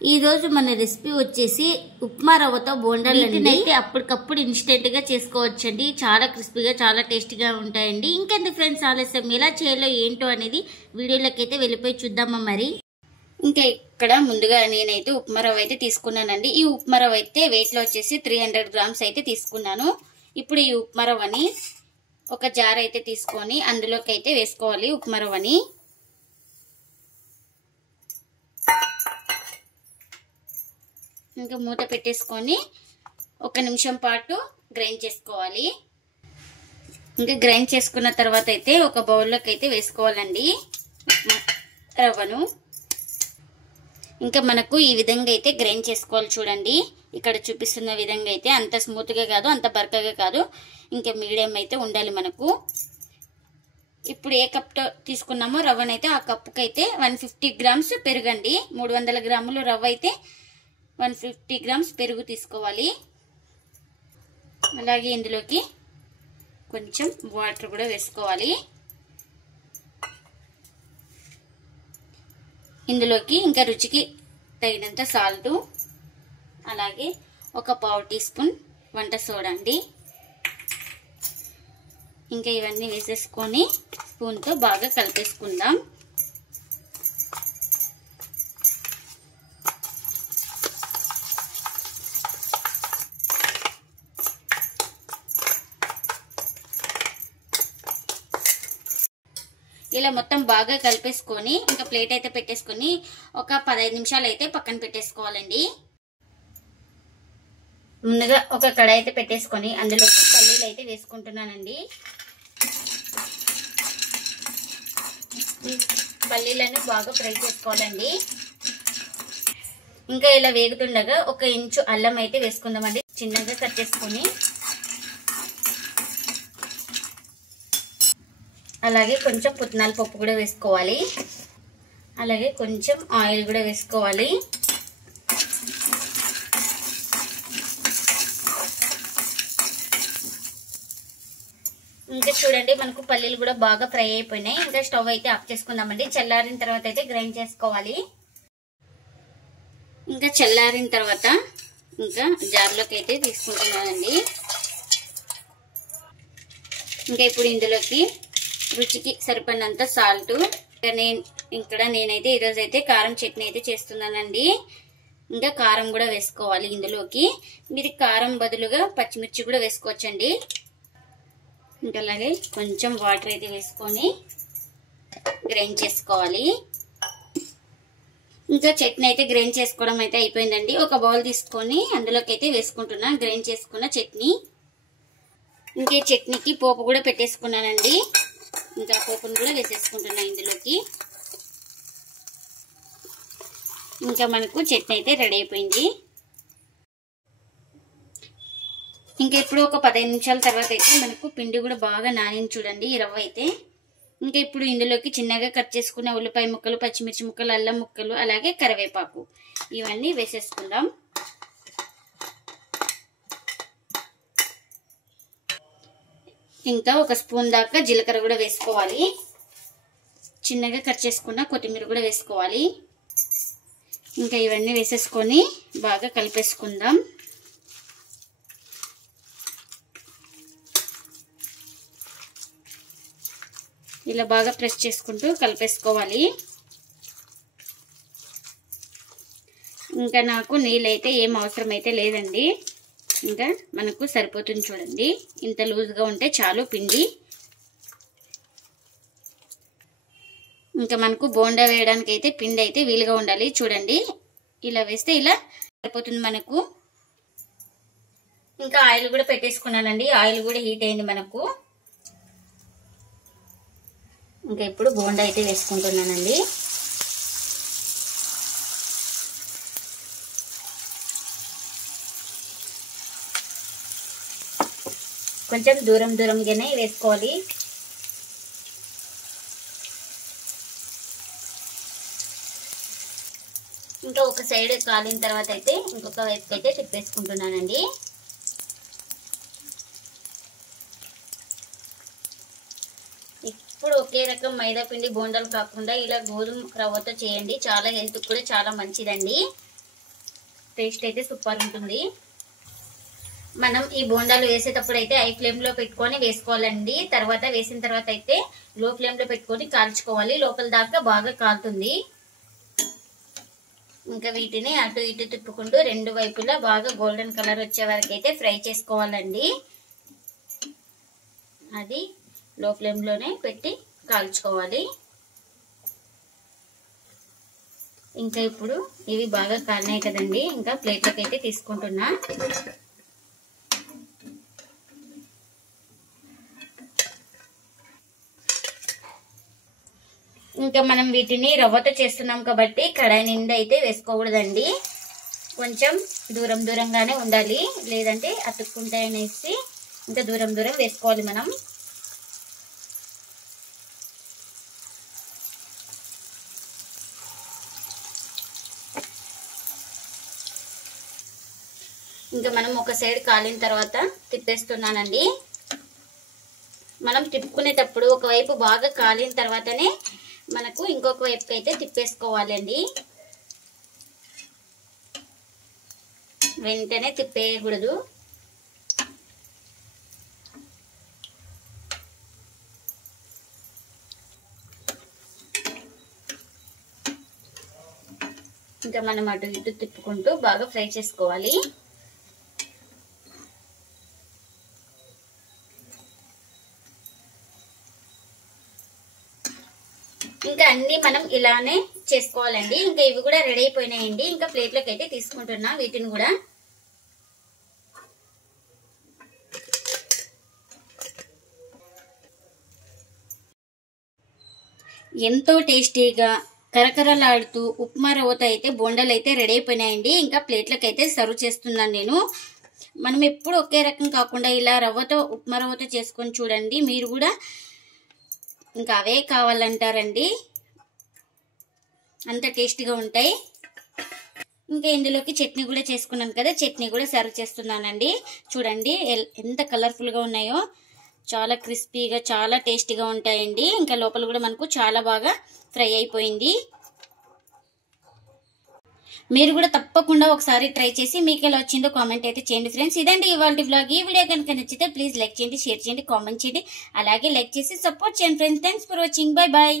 ఈ రోజు మన రెసిపీ వచ్చేసి ఉప్మా రవ్వతో బోండాలండి. అయితే అప్పటికప్పుడు ఇన్స్టెంట్ గా చేసుకోవచ్చండి. చాలా క్రిస్పీగా చాలా టేస్టీగా ఉంటాయండి. ఇంకెంత ఫ్రెండ్స్ ఆలస్యం ఎలా చేయాలో ఏంటో అనేది వీడియోలోకి అయితే వెళ్ళిపోయి చూద్దామా మరి. ఇంకా ఇక్కడ ముందుగా నేనైతే ఉప్మా రవ్వ అయితే తీసుకున్నానండి. ఈ ఉప్మా రవ్వ అయితే వెయిట్ లో వచ్చేసి 300 గ్రామ్స్ అయితే తీసుకున్నాను. ఇప్పుడు ఈ ఉప్మా రవ్వని ఒక జార్ అయితే తీసుకొని అందులోకి అయితే వేసుకోవాలి. ఉప్మా రవ్వని ఇంకా మూత పెట్టేసుకొని 1 నిమిషం పాటు గ్రైండ్ చేసుకోవాలి. ఇంకా గ్రైండ్ చేసుకున్న తర్వాత అయితే ఒక బౌల్లోకి అయితే వేసుకోవాలండి రవ్వను. ఇంకా మనకు ఈ విధంగా అయితే గ్రైండ్ చేసుకోవాలి. చూడండి ఇక్కడ చూపిస్తున్న విధంగా అయితే అంత స్మూత్ గా కాదు, అంత బరకగా కాదు, ఇంకా మీడియం అయితే ఉండాలి మనకు. ఇప్పుడు ఏ కప్తో తీసుకున్నామో రవ్వనైతే ఆ కప్పుకి అయితే 150 గ్రామ్స్ పెరుగండి. 300 గ్రాములు రవ్వ అయితే 150 గ్రామ్స్ పెరుగు తీసుకోవాలి. అలాగే ఇందులోకి కొంచెం వాటర్ కూడా వేసుకోవాలి. ఇందులోకి ఇంకా రుచికి తగినంత సాల్ట్, అలాగే ఒక పావు టీ స్పూన్ వంట సోడా అండి. ఇంకా ఇవన్నీ వేసేసుకొని స్పూన్తో బాగా కలిపేసుకుందాం. ఇలా మొత్తం బాగా కలిపేసుకొని ఇంకా ప్లేట్ అయితే పెట్టేసుకొని ఒక 15 నిమిషాలు అయితే పక్కన పెట్టేసుకోవాలండి. ముందుగా ఒక కడాయి అయితే పెట్టేసుకొని అందులోకి పల్లీలు అయితే వేసుకుంటున్నానండి. పల్లీలను బాగా ఫ్రై చేసుకోవాలండి. ఇంకా ఇలా వేగుతుండగా 1 ఇంచు అల్లం అయితే వేసుకుందామండి. చిన్నగా కట్ చేసుకొని అలాగే కొంచెం పుట్నాల పప్పు కూడా వేసుకోవాలి. అలాగే కొంచెం ఆయిల్ కూడా వేసుకోవాలి. ఇంకా చూడండి మనకు పల్లీలు కూడా బాగా ఫ్రై అయిపోయినాయి. ఇంకా స్టవ్ అయితే ఆఫ్ చేసుకుందామండి. చల్లారిన తర్వాత అయితే గ్రైండ్ చేసుకోవాలి. ఇంకా చల్లారిన తర్వాత ఇంకా జార్లోకి అయితే తీసుకుంటున్నానండి. ఇంకా ఇప్పుడు ఇందులోకి రుచికి సరిపడినంత సాల్ట్, నేనైతే ఈరోజు అయితే కారం చట్నీ అయితే చేస్తున్నానండి. ఇంకా కారం కూడా వేసుకోవాలి ఇందులోకి. మీరు కారం బదులుగా పచ్చిమిర్చి కూడా వేసుకోవచ్చండి. ఇంకా అలాగే కొంచెం వాటర్ అయితే వేసుకొని గ్రైండ్ చేసుకోవాలి. ఇంకా చట్నీ అయితే గ్రైండ్ చేసుకోవడం అయితే అయిపోయిందండి. ఒక బౌల్ తీసుకొని అందులోకి అయితే వేసుకుంటున్నా గ్రైండ్ చేసుకున్న చట్నీ. ఇంకా ఈ చట్నీకి పోపు కూడా పెట్టేసుకున్నానండి. ఇంకా పోపును కూడా వేసేసుకుంటున్నా ఇందులోకి. ఇంకా మనకు చట్నీ అయితే రెడీ అయిపోయింది. ఇంకా ఇప్పుడు ఒక 15 నిమిషాల తర్వాత అయితే మనకు పిండి కూడా బాగా నానింది చూడండి ఈ రవ్వ అయితే. ఇంకా ఇప్పుడు ఇందులోకి చిన్నగా కట్ చేసుకున్న ఉల్లిపాయ ముక్కలు, పచ్చిమిర్చి ముక్కలు, అల్లం ముక్కలు, అలాగే కరివేపాకు ఇవన్నీ వేసేసుకుందాం. ఇంకా 1 స్పూన్ దాకా జీలకర్ర కూడా వేసుకోవాలి. చిన్నగా కట్ చేసుకున్న కొత్తిమీర కూడా వేసుకోవాలి. ఇంకా ఇవన్నీ వేసేసుకొని బాగా కలిపేసుకుందాం. ఇలా బాగా ప్రెస్ చేసుకుంటూ కలిపేసుకోవాలి. ఇంకా నాకు నీళ్ళైతే ఏం అవసరం అయితే లేదండి. ఇంకా మనకు సరిపోతుంది చూడండి. ఇంత లూజ్గా ఉంటే చాలు పిండి. ఇంకా మనకు బోండా వేయడానికి అయితే పిండి అయితే వీలుగా ఉండాలి. చూడండి ఇలా వేస్తే ఇలా సరిపోతుంది మనకు. ఇంకా ఆయిల్ కూడా పెట్టేసుకున్నానండి. ఆయిల్ కూడా హీట్ అయింది మనకు. ఇంకా ఇప్పుడు బోండా అయితే వేసుకుంటున్నానండి. కొంచెం దూరంగానే వేసుకోవాలి. ఇంకా ఒక సైడ్ కాలిన తర్వాత అయితే ఇంకొక వైపుకి అయితే తిప్పేసుకుంటున్నానండి. ఇప్పుడు ఒకే రకం మైదా పిండి బోండాలు కాకుండా ఇలా గోధుమ రవ్వతో చేయండి. చాలా హెల్త్ కూడా చాలా మంచిదండి. టేస్ట్ అయితే సూపర్ ఉంటుంది. మనం ఈ బోండాలు వేసేటప్పుడు అయితే హై ఫ్లేమ్ లో పెట్టుకొని వేసుకోవాలండి. తర్వాత వేసిన తర్వాత అయితే లో ఫ్లేమ్ లో పెట్టుకొని కాల్చుకోవాలి. లోపల దాకా బాగా కాలుతుంది. ఇంకా వీటిని అటు ఇటు తిప్పుకుంటూ రెండు వైపులా బాగా గోల్డెన్ కలర్ వచ్చే వరకు అయితే ఫ్రై చేసుకోవాలండి. అది లో ఫ్లేమ్ లోనే పెట్టి కాల్చుకోవాలి. ఇంకా ఇప్పుడు ఇవి బాగా కాలినాయి కదండి, ఇంకా ప్లేట్లోకి అయితే తీసుకుంటున్నా. ఇంకా మనం వీటిని రవ్వతో చేస్తున్నాం కాబట్టి కడాయి నిండా అయితే వేసుకోకూడదండి. కొంచెం దూరం దూరంగానే ఉండాలి, లేదంటే అతుక్కుంటాయనేసి ఇంకా దూరం దూరం వేసుకోవాలి మనం. ఇంకా మనం ఒక సైడ్ కాలిన తర్వాత తిప్పేస్తున్నానండి. మనం తిప్పుకునేటప్పుడు ఒకవైపు బాగా కాలిన తర్వాతనే మనకు ఇంకొక వైపుకి అయితే తిప్పేసుకోవాలండి. వెంటనే తిప్పేయకూడదు. ఇంకా మనం అటు ఇటు తిప్పుకుంటూ బాగా ఫ్రై చేసుకోవాలి. ఇంకా అన్ని మనం ఇలానే చేసుకోవాలండి. ఇంకా ఇవి కూడా రెడీ అయిపోయినాయండి. ఇంకా ప్లేట్లోకి అయితే తీసుకుంటున్నా వీటిని కూడా. ఎంతో టేస్టీగా కరకరలాడుతూ ఉప్మా రవ్వతో అయితే బోండాలు అయితే రెడీ అయిపోయినాయండి. ఇంకా ప్లేట్లోకి అయితే సర్వ్ చేస్తున్నాను నేను. మనం ఎప్పుడు ఒకే రకం కాకుండా ఇలా రవ్వతో ఉప్మా రవ్వతో చేసుకొని చూడండి. మీరు కూడా ఇంకా అవే కావాలంటారండి, అంత టేస్టీగా ఉంటాయి. ఇంకా ఇందులోకి చట్నీ కూడా చేసుకున్నాను కదా, చట్నీ కూడా సర్వ్ చేస్తున్నానండి. చూడండి ఎంత కలర్ఫుల్గా ఉన్నాయో, చాలా క్రిస్పీగా చాలా టేస్టీగా ఉంటాయండి. ఇంకా లోపల కూడా మనకు చాలా బాగా ఫ్రై అయిపోయింది. మీరు కూడా తప్పకుండా ఒకసారి ట్రై చేసి మీకు ఎలా వచ్చిందో కామెంట్ అయితే చేయండి ఫ్రెండ్స్. ఇదండి ఇవాళ వ్లాగ్. ఈ వీడియో కనుక నచ్చితే ప్లీజ్ లైక్ చేయండి, షేర్ చేయండి, కామెంట్ చేయండి. అలాగే లైక్ చేసి సపోర్ట్ చేయండి friends. Thanks for watching. Bye bye.